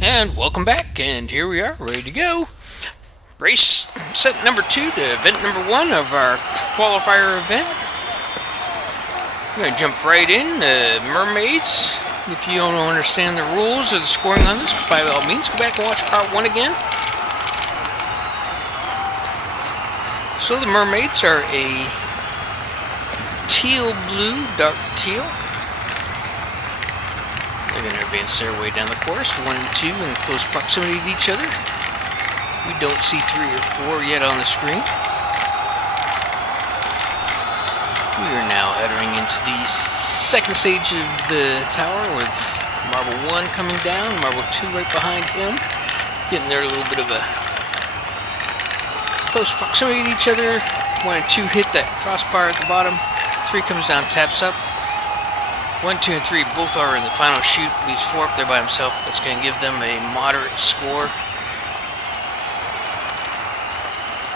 And welcome back, and here we are, ready to go. Race set number 2 to event number 1 of our qualifier event. We're going to jump right in. Mermaids, if you don't understand the rules or the scoring on this, by all means, go back and watch part 1 again. So the mermaids are a teal blue, dark teal. They're going to advance their way down the course, 1 and 2 in close proximity to each other. We don't see 3 or 4 yet on the screen. We are now entering into the second stage of the tower with Marble 1 coming down, Marble 2 right behind him. Getting there a little bit of a close proximity to each other. 1 and 2 hit that crossbar at the bottom. 3 comes down, taps up. 1, 2, and 3 both are in the final shoot. Leaves 4 up there by himself. That's going to give them a moderate score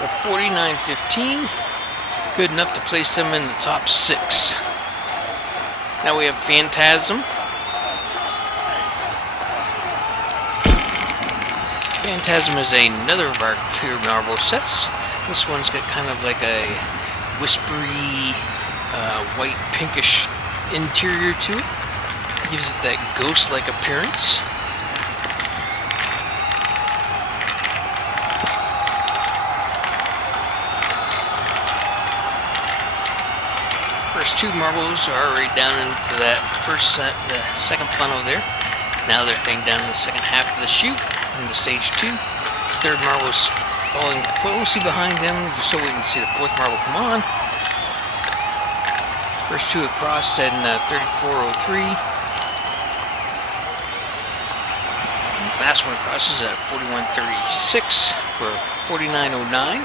of 49-15. Good enough to place them in the top 6. Now we have Phantasm. Phantasm is another of our clear marble sets. This one's got kind of like a whispery, white pinkish interior to it. Gives it that ghost-like appearance. First 2 marbles are already down into that first set, the second funnel there. Now they're heading down to the second half of the chute into stage 2. Third marble is falling closely behind them. We're still waiting to see the 4th marble come on. First 2 across at 34.03. Last one crosses at 41.36 for 49.09.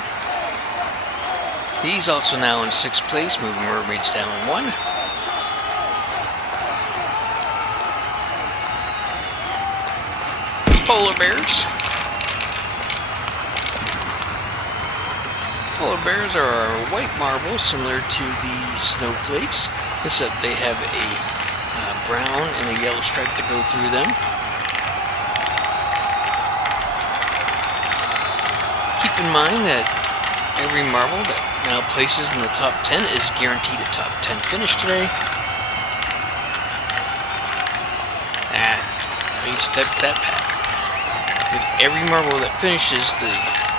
He's also now in 6th place, moving mermaids down 1. Polar bears. Polar bears are white marbles similar to the snowflakes, except they have a brown and a yellow stripe that go through them. Keep in mind that every marble that now places in the top 10 is guaranteed a top 10 finish today. Let me step that back. With every marble that finishes, the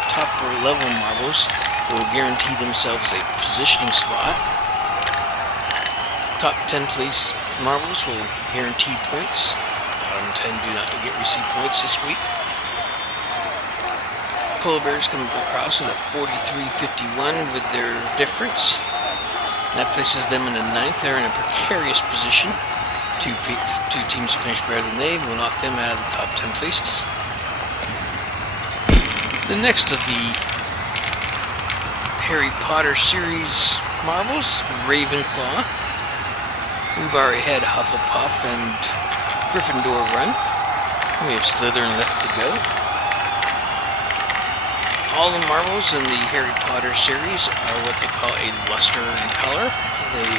top level marbles will guarantee themselves a positioning slot. Top 10 place marbles will guarantee points. Bottom 10 do not receive points this week. Polar bears come across with a 43.51 with their difference. That places them in the 9th. They're in a precarious position. 2 teams finish better than they will knock them out of the top 10 places. The next of the Harry Potter series marbles, Ravenclaw. We've already had Hufflepuff and Gryffindor run. We have Slytherin left to go. All the marbles in the Harry Potter series are what they call a luster in color. They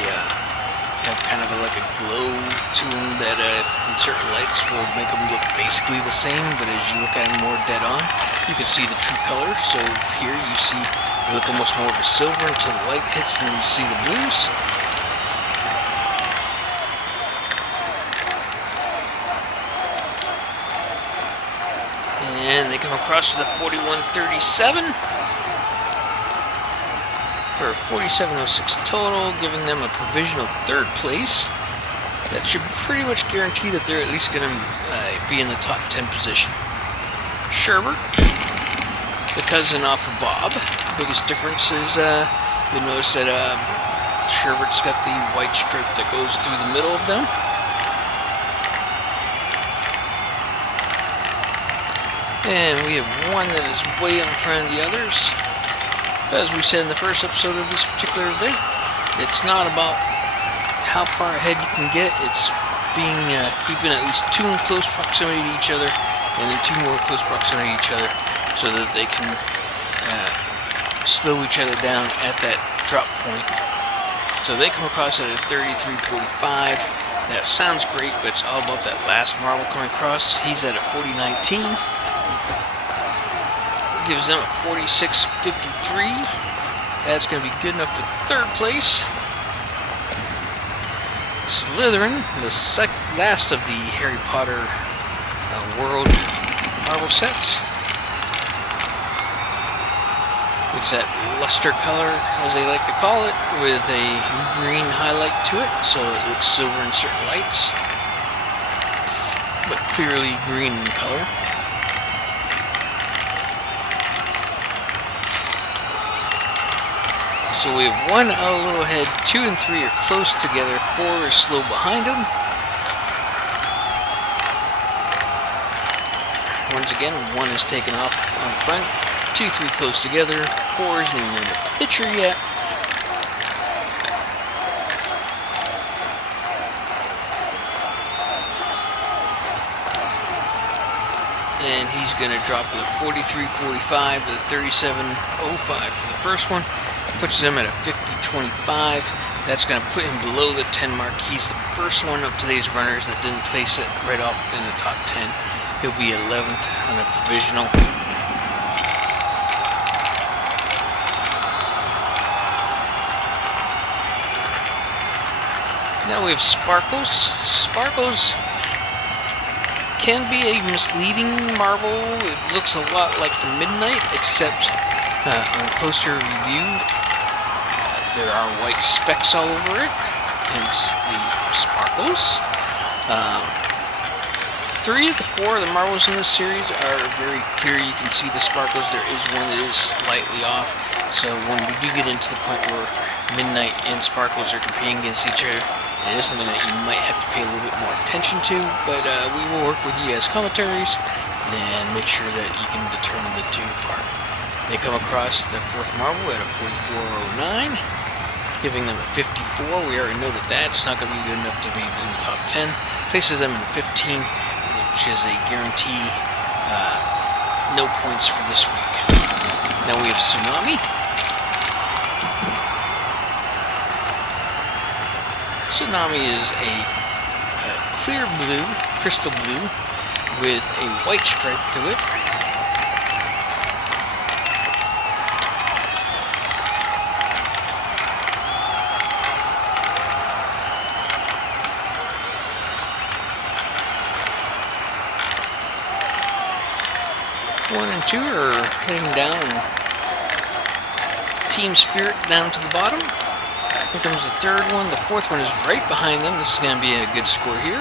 have kind of like a glow to them that in certain lights will make them look basically the same, but as you look at them more dead on, you can see the true color. So here you see they look almost more of a silver until the light hits and then you see the blues. And they come across to the 41.37 for 47.06 total, giving them a provisional 3rd place. That should pretty much guarantee that they're at least going to be in the top 10 position. Sherbert, the cousin off of Bob. The biggest difference is you'll notice that Sherbert's got the white stripe that goes through the middle of them. And we have one that is way in front of the others. As we said in the first episode of this particular event, it's not about how far ahead you can get. It's being keeping at least 2 in close proximity to each other, and then 2 more close proximity to each other, so that they can slow each other down at that drop point. So they come across at a 33.45. That sounds great, but it's all about that last marble coming across. He's at a 40-19. Gives them a 46-53. That's going to be good enough for third place. Slytherin, the last of the Harry Potter world marble sets. It's that luster color, as they like to call it, with a green highlight to it, so it looks silver in certain lights, but clearly green in color. So we have 1 out a little ahead, 2 and 3 are close together, 4 is slow behind them. Once again, 1 is taken off on front, 2, 3 close together, 4 isn't even in the picture yet. And he's going to drop to the 43-45 to the 37-05 for the first one. Puts them at a 50-25. That's going to put him below the 10 mark. He's the first one of today's runners that didn't place it right off in the top 10. He'll be 11th on a provisional. Now we have Sparkles. Sparkles can be a misleading marble. It looks a lot like the Midnight, except on closer review, there are white specks all over it, hence the Sparkles. 3 of the 4 of the marbles in this series are very clear. You can see the sparkles. There is one that is slightly off. So when we do get into the point where Midnight and Sparkles are competing against each other, it is something that you might have to pay a little bit more attention to. But we will work with you as commentaries and make sure that you can determine the two apart. They come across the 4th marble at a 44.09. Giving them a 54. We already know that that's not going to be good enough to be in the top 10. Places them in 15, which is a guarantee no points for this week. Now we have Tsunami. Tsunami is a clear blue, crystal blue, with a white stripe to it. One and 2 are heading down. Team Spirit down to the bottom. Here comes the 3rd one. The 4th one is right behind them. This is going to be a good score here.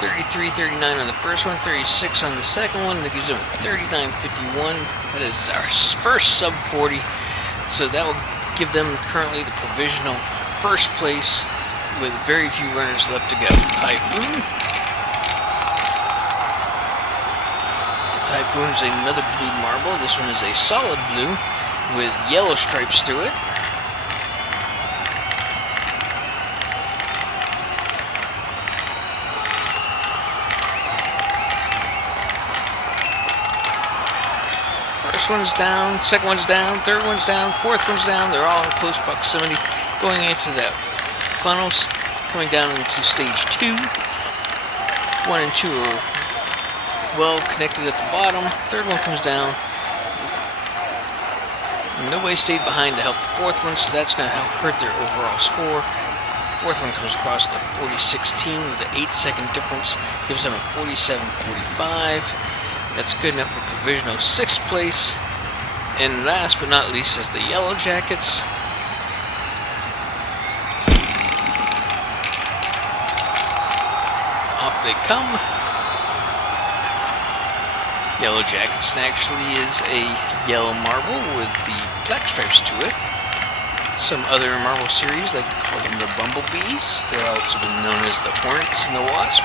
33-39 on the first one, 36 on the second one. That gives them a 39-51. That is our first sub 40. So that will give them currently the provisional first place with very few runners left to go. Typhoon. Typhoon is another blue marble. This one is a solid blue with yellow stripes through it. First one's down, second one's down, third one's down, fourth one's down. They're all in close proximity. Going into that funnels, coming down into stage 2. 1 and 2 are well connected at the bottom. 3rd one comes down. Nobody stayed behind to help the 4th one, so that's going to help hurt their overall score. 4th one comes across the 40-16 with an 8-second difference. Gives them a 47-45. That's good enough for provisional 6th place. And last but not least is the Yellow Jackets. Off they come. Yellow Jackets actually is a yellow marble with the black stripes to it. Some other marble series like to call them the Bumblebees. They're also been known as the Hornets and the Wasp.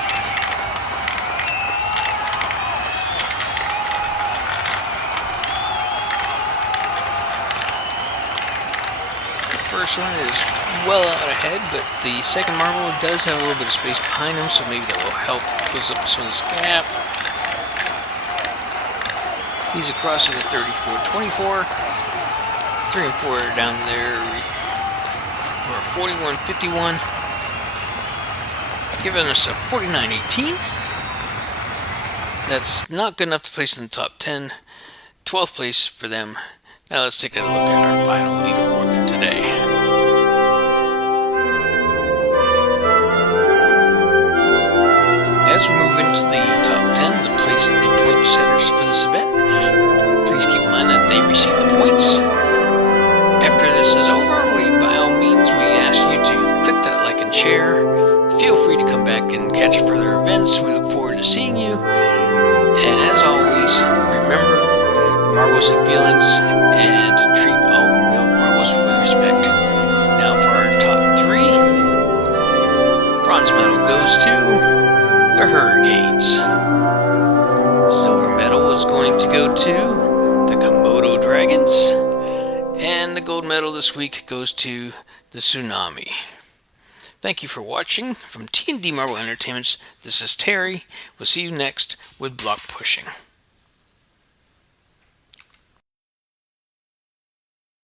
The first one is well out ahead, but the second marble does have a little bit of space behind them, so maybe that will help close up some of this gap. He's across to the 34-24. 3 and 4 are down there for 41-51. giving us a 49.18. That's not good enough to place in the top 10. 12th place for them. Now let's take a look at our final leaderboard for today. As we move into the top 10, the point setters for this event, please keep in mind that they receive the points. After this is over, by all means, we ask you to click that like and share. Feel free to come back and catch further events. We look forward to seeing you. And as always, remember, marbles have feelings, and treat all marbles with respect. Now for our top 3. Bronze medal goes to the Hurricanes. Silver medal is going to go to the Komodo Dragons. And the gold medal this week goes to the Tsunami. Thank you for watching. From T&D Marble Entertainments, this is Terry. We'll see you next with block pushing.